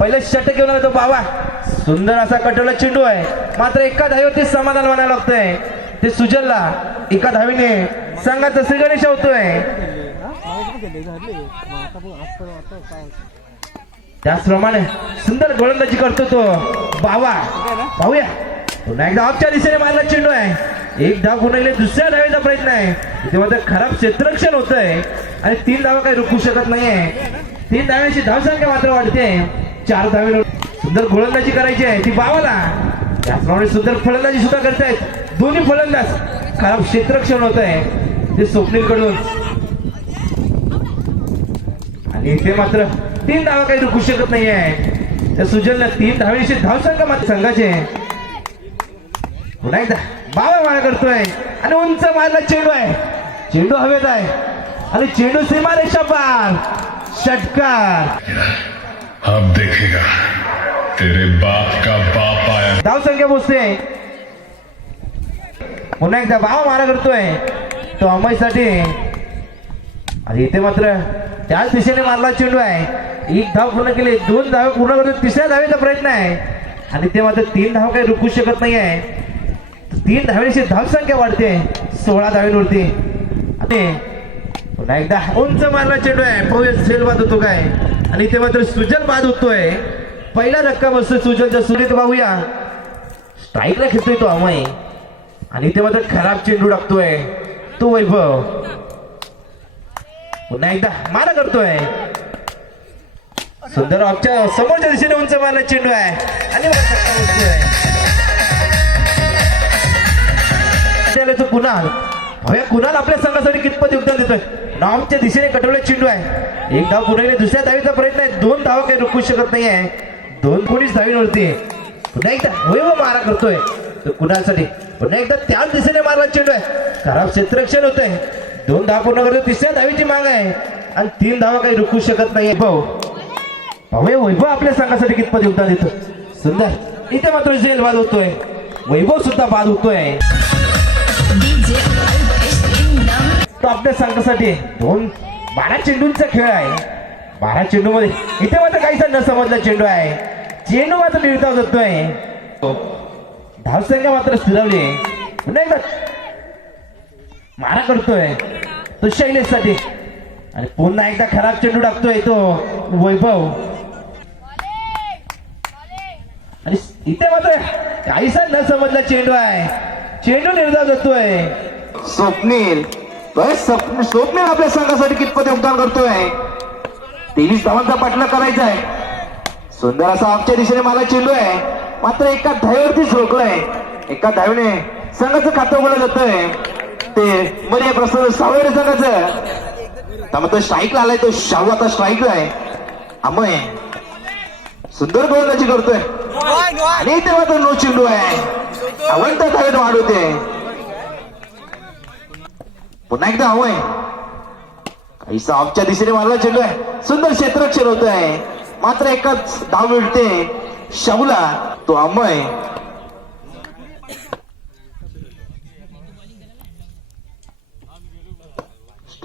पहिले षटक घेऊन आला तो बाबा. सुंदर असा कटोला चेंडू आहे. मात्र एका धावीवरती समाधान म्हणायला लागतंय. ते सुजलला एका धावीने संघाचा श्रीगणेश होतोय. त्याचप्रमाणे सुंदर गोलंदाजी करतो तो बावा पाहूया. पुन्हा एकदा आपच्या दिशेने मारला चेंडू आहे. एक धाव पुन्हा दुसऱ्या धावेचा प्रयत्न आहे. इथे मात्र खराब क्षेत्ररक्षण होतंय. आणि तीन धावा काही रुकू शकत नाहीये. तीन धाव्यांची धावसंख्या मात्र वाढते. चार धावे सुंदर गोलंदाजी करायची आहे ती बावाला. त्याचप्रमाणे सुंदर फलंदाजी सुद्धा करतायत. दोन्ही फलंदाज खराब क्षेत्रक्षण होत आहे ते स्वप्नील कडून आणि इथे मात्र तीन धावा काही रुकू शकत नाहीये. त्या सुजलला तीन धावेशी धाव संघ मात्र संघाचे. पुन्हा एकदा बावा मारा करतोय. आणि उंच मारला चेंडू आहे. चेंडू हवेत आहे. आणि चेंडू सीमारेषा पार. षटकार. अब देखेगा तेरे बाप का बाप आया। धावसंख्या पोचते पुन्हा एकदा बाबा मारा करतोय। तो अमयसाठी आणि इथे मात्र त्याच दिशेने मारला चेंडू आहे. एक धाव पूर्ण केली. दोन धाव पूर्ण करतो तिसऱ्या धावेचा प्रयत्न आहे. आणि ते मात्र तीन धाव काही रुकू शकत नाही आहे. तीन धावेची धावसंख्या वाढते. सोळा धावेवरती. आणि पुन्हा एकदा उंच मारला चेंडू आहे. पाहूया सेल बाद होतो काय? आणि ते मात्र सुजल बाद होतोय. पहिला धक्का बसतोय सुजलच्या सुनीत पाहूया स्ट्राईकला खेळतोय तो अमय आणि ते मात्र खराब चेंडू टाकतोय. तो वैभव. पुन्हा एकदा मारा करतोय. सुंदर ऑफच्या समोरच्या दिशेने उंच मारला चेंडू आहे. आणि त्याला तो पुन्हा अरे कुणाल आपल्या संघासाठी कितपत योगदान देतोय? नॉमच्या दिशेने कटवले चेंडू आहे. एक धाव पुढे दुसऱ्या धावीचा प्रयत्न आहे. दोन धाव काही रोखू शकत नाही आहे दोन कोणीच धावीवरती पुन्हा एकदा वैभव मारा करतोय. कुणालसाठी? पुन्हा एकदा त्याच दिशेने मारला चेंडू आहे. खराब क्षेत्ररक्षण होत आहे दोन धाव पूर्ण करतो तिसऱ्या धावीची माग आहे. आणि तीन धावा काही रोखू शकत नाही भाऊ. भाऊ वैभव आपल्या संघासाठी कितपत योगदान देतो सुंदर. इथे मात्र जेल बाद होतोय. वैभव सुद्धा बाद होतोय. DJ तो आपल्या संघासाठी दोन बारा चेंडूंचा खेळ आहे. बारा चेंडू मध्ये इथे मात्र काहीसा न समजला चेंडू आहे. चेंडू मात्र निर्धाव जातोय धावसंख्या मात्र स्थिरावली पुन्हा एकदा मारा करतोय. तो शैलेशसाठी. आणि पुन्हा एकदा खराब चेंडू टाकतोय तो वैभव. आणि इथे मात्र काहीसा न समजला चेंडू आहे. चेंडू निर्धाव जातोय स्वप्नील. बस स्वप्न आपल्या संघासाठी कितपत योगदान करतोय? तेवीस धावांचा पाठला करायचा आहे. सुंदर असा आमच्या दिशेने मला चेंडू आहे मात्र एका धावेवरतीच रोखलाय. एका धावेने संघाचं खातं उघडलं जातंय. ते मध्ये प्रसाद सावळे संघाचं. त्यामुळे स्ट्राईकला आलाय तो शाहू आता स्ट्राईकला आहे. अमय सुंदर गोलंदाजी करतोय. आणि तेव्हा तर नो चेंडू आहे. अवंत धावेत वाढ होते. पुन्हा एकदा हवंय. काहीसा आमच्या दिशेने मारला चेंडू आहे. सुंदर क्षेत्रक्षर होत आहे मात्र एकाच धाव मिळते. शाहूला तो अमय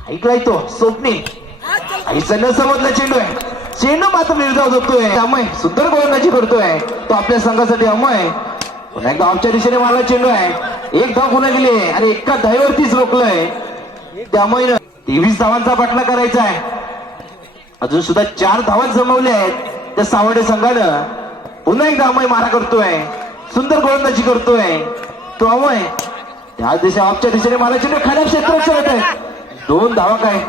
ऐकलाय तो स्वप्नी काहीसा न समजला चेंडू आहे. चेंडू मात्र निर्धाव होतोय अमय सुंदर गोलंदाजी करतोय. तो आपल्या संघासाठी अमय पुन्हा एकदा आमच्या दिशेने मारला चेंडू आहे. एक धाव पुन्हा गेली आणि एका धावेवरतीच रोखलंय. त्यामुळे तेवीस धावांचा पाठला करायचा आहे. अजून सुद्धा चार धावा जमवल्या आहेत. त्या सावडे संघानं पुन्हा एकदा अमय मारा करतोय. सुंदर गोलंदाजी करतोय. तो अमय त्या दिशा आपच्या दिशेने मला चिन्ह खराब क्षेत्र होत आहे. दोन धावा काय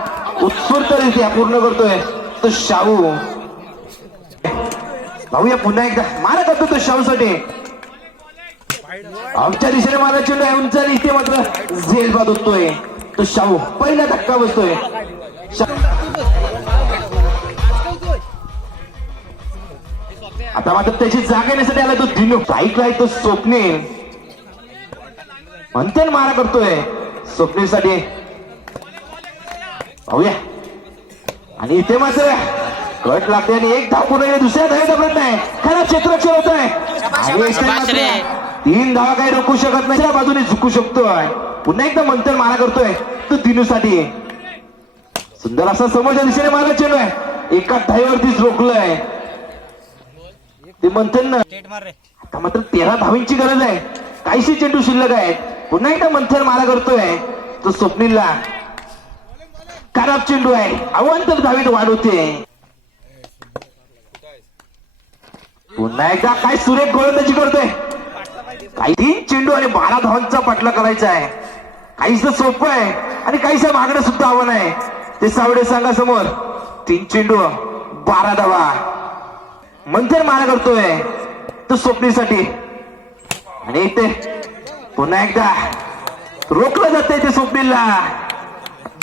उत्स्फूर्तरित्या पूर्ण करतोय तो शाहू. भाऊया पुन्हा एकदा. मारा करतो तो शाहूसाठी. आमच्या दिशेने मला चिन्ह आहे उंच इथे मात्र झेल बाद होतोय तो शाहू पहिला धक्का बसतोय. आता मात्र त्याची जागा येण्यासाठी आला तो दिनू. ऐकलाय तो स्वप्नील. म्हणते ना मारा करतोय. स्वप्नीलसाठी. पाहूया. आणि इथे मात्र कट लागते आणि एक धाव पुढे दुसऱ्या धावेचा प्रयत्न आहे खराब क्षेत्ररक्षण होत आहे तीन धावा काही रोखू शकत नाही. दुसऱ्या बाजूने झुकू शकतोय. पुन्हा एकदा मंथन मारा करतोय. तो दिनूसाठी. सुंदर असा समोरच्या दिशेने मारा चेंडू आहे एका धाईवरतीच रोखलंय. ते म्हणते ना आता मात्र तेरा धावींची गरज आहे. काहीशी चेंडू शिल्लक आहेत. पुन्हा एकदा मंथन मारा करतोय. तो स्वप्नीलला. खराब चेंडू आहे. अवांतर धावीत वाढवते पुन्हा एकदा काय सुरेख गोलंदाजी करतोय. काही तीन चेंडू आणि बारा धावांचा पटला करायचा आहे. काहीच सोपं आहे आणि काहीच मागणं सुद्धा आव्हान आहे ते सावडे सांगा समोर. तीन चेंडू बारा धावा. मंथन मारा करतोय. तो स्वप्नीसाठी. आणि ते पुन्हा एकदा. रोखलं जाते ते स्वप्नीला.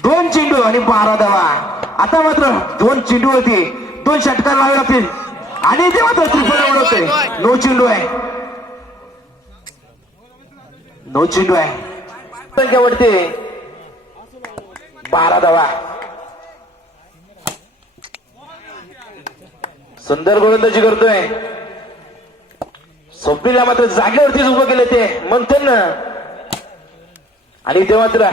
दोन चेंडू आणि बारा धावा. आता मात्र दोन चेंडू होती दोन षटकार लावे लागतील आणि ते मात्र त्रिफळ उडवते नो चेंडू आहे. नऊ चेंडू आहे. संख्या वाढते बारा धावा. सुंदर गोलंदाजी करतोय. सोपीला मात्र जागेवरतीच उभं केलं ते. मंथन. आणि ते मात्र